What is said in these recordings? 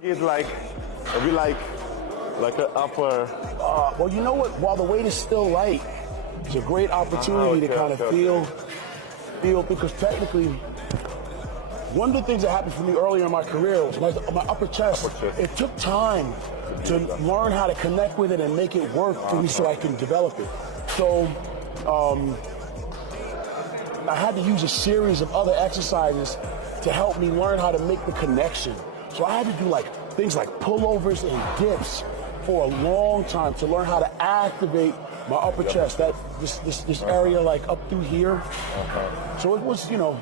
It's like, maybe like an upper. Well, you know what? While the weight is still light, it's a great opportunity to kind of feel, because technically, one of the things that happened for me earlier in my career was my upper chest. It took time to learn how to connect with it and make it work for me so I can develop it. So I had to use a series of other exercises to help me learn how to make the connection. So I had to do like things like pullovers and dips for a long time to learn how to activate my upper chest, this area like up through here. So it was, you know,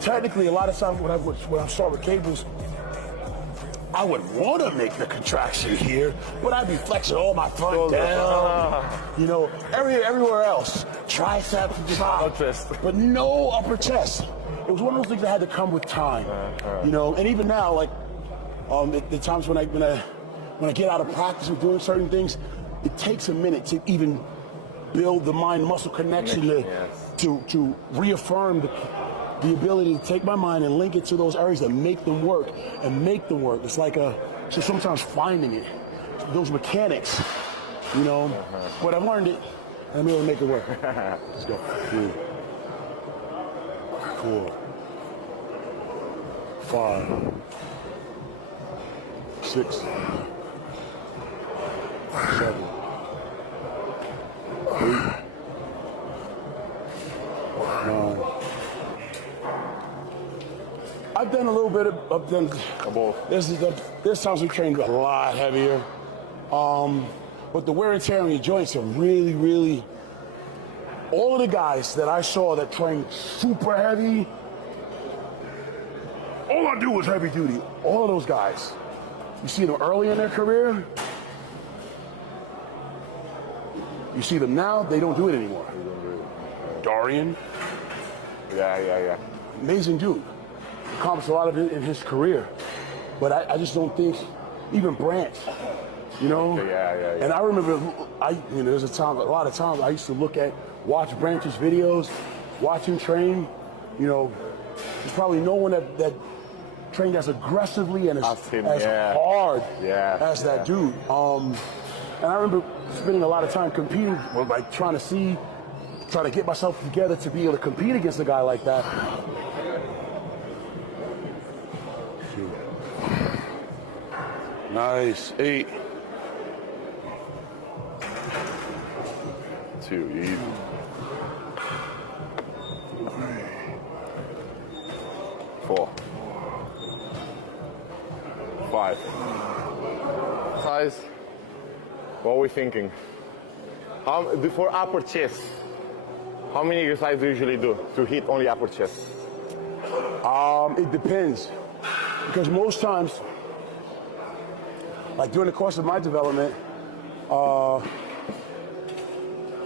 technically a lot of times when I start with cables, I would want to make the contraction here, but I'd be flexing all my front down, you know, everywhere else, triceps, chest, but no upper chest. It was one of those things that had to come with time, you know. And even now, like the times when I get out of practice with doing certain things, it takes a minute to even build the mind-muscle connection to reaffirm the ability to take my mind and link it to those areas that make them work and make them work. It's like so sometimes finding it, those mechanics, you know. But I've learned it, and I'm able to make it work. Let's go. 3, 4, 5, 6, 7, 8, 9. I've done a little bit of them. There's times we trained a lot heavier, but the wear and tear on your joints are really, really. All of the guys that I saw that trained super heavy, all I do was heavy duty. All of those guys, you see them early in their career. You see them now, they don't do it anymore. Dorian. Yeah. Amazing dude. Accomplished a lot of it in his career. But I just don't think, even Branch, you know? Yeah. And I remember, there's a lot of times I used to watch Branch's videos, watch him train. You know, there's probably no one that trained as aggressively and as hard as that dude. And I remember spending a lot of time competing, like trying to get myself together to be able to compete against a guy like that. Nice. 8. 2, easy. 4, 5. Size. What are we thinking? For upper chest, how many exercises do you usually do to hit only upper chest? It depends, because most times, like during the course of my development,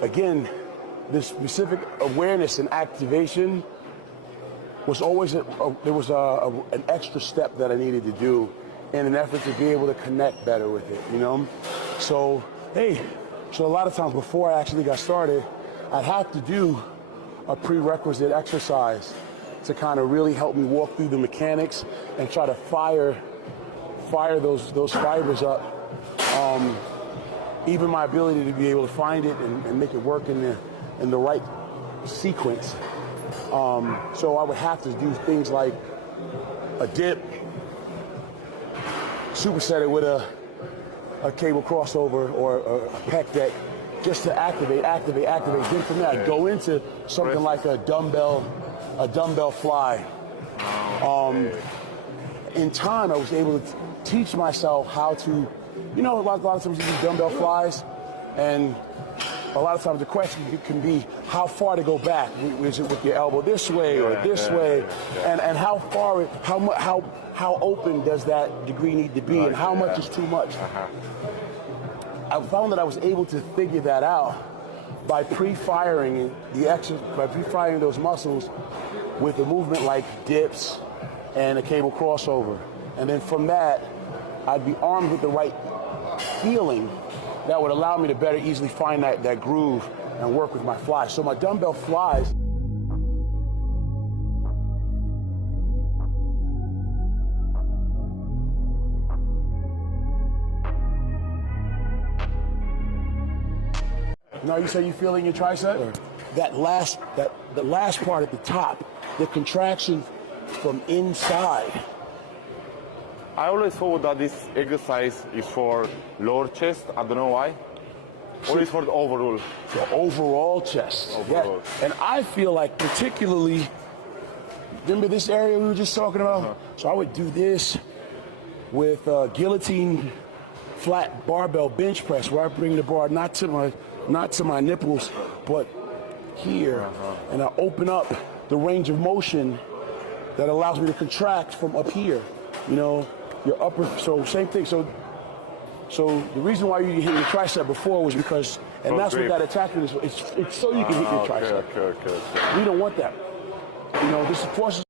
again, this specific awareness and activation was always there was an extra step that I needed to do in an effort to be able to connect better with it, you know? So a lot of times before I actually got started, I'd have to do a prerequisite exercise to kind of really help me walk through the mechanics and try to fire those fibers up. Even my ability to be able to find it and make it work in the right sequence. So I would have to do things like a dip, superset it with a cable crossover or a pec deck, just to activate. Then from there, I'd go into something like a dumbbell fly. In time, I was able to teach myself how to, a lot of times you do dumbbell flies, and a lot of times the question can be how far to go back. Is it with your elbow this way or this way? And how far, how open does that degree need to be, and how much is too much? I found that I was able to figure that out by pre-firing those muscles with a movement like dips and a cable crossover. And then from that, I'd be armed with the right feeling that would allow me to better easily find that groove and work with my flies. So my dumbbell flies. Now you say you feel in your tricep? The last part at the top, the contraction from inside. I always thought that this exercise is for lower chest. I don't know why. Or it's for the overall. The overall chest. Overall. Yeah. And I feel like particularly, remember this area we were just talking about? So I would do this with guillotine flat barbell bench press, where I bring the bar not to my nipples, but here, and I open up the range of motion that allows me to contract from up here. You know, your upper. So same thing. So the reason why you hit your tricep before was because, and that's what that attachment is. It's so you can hit your tricep. Okay. We don't want that. You know, this forces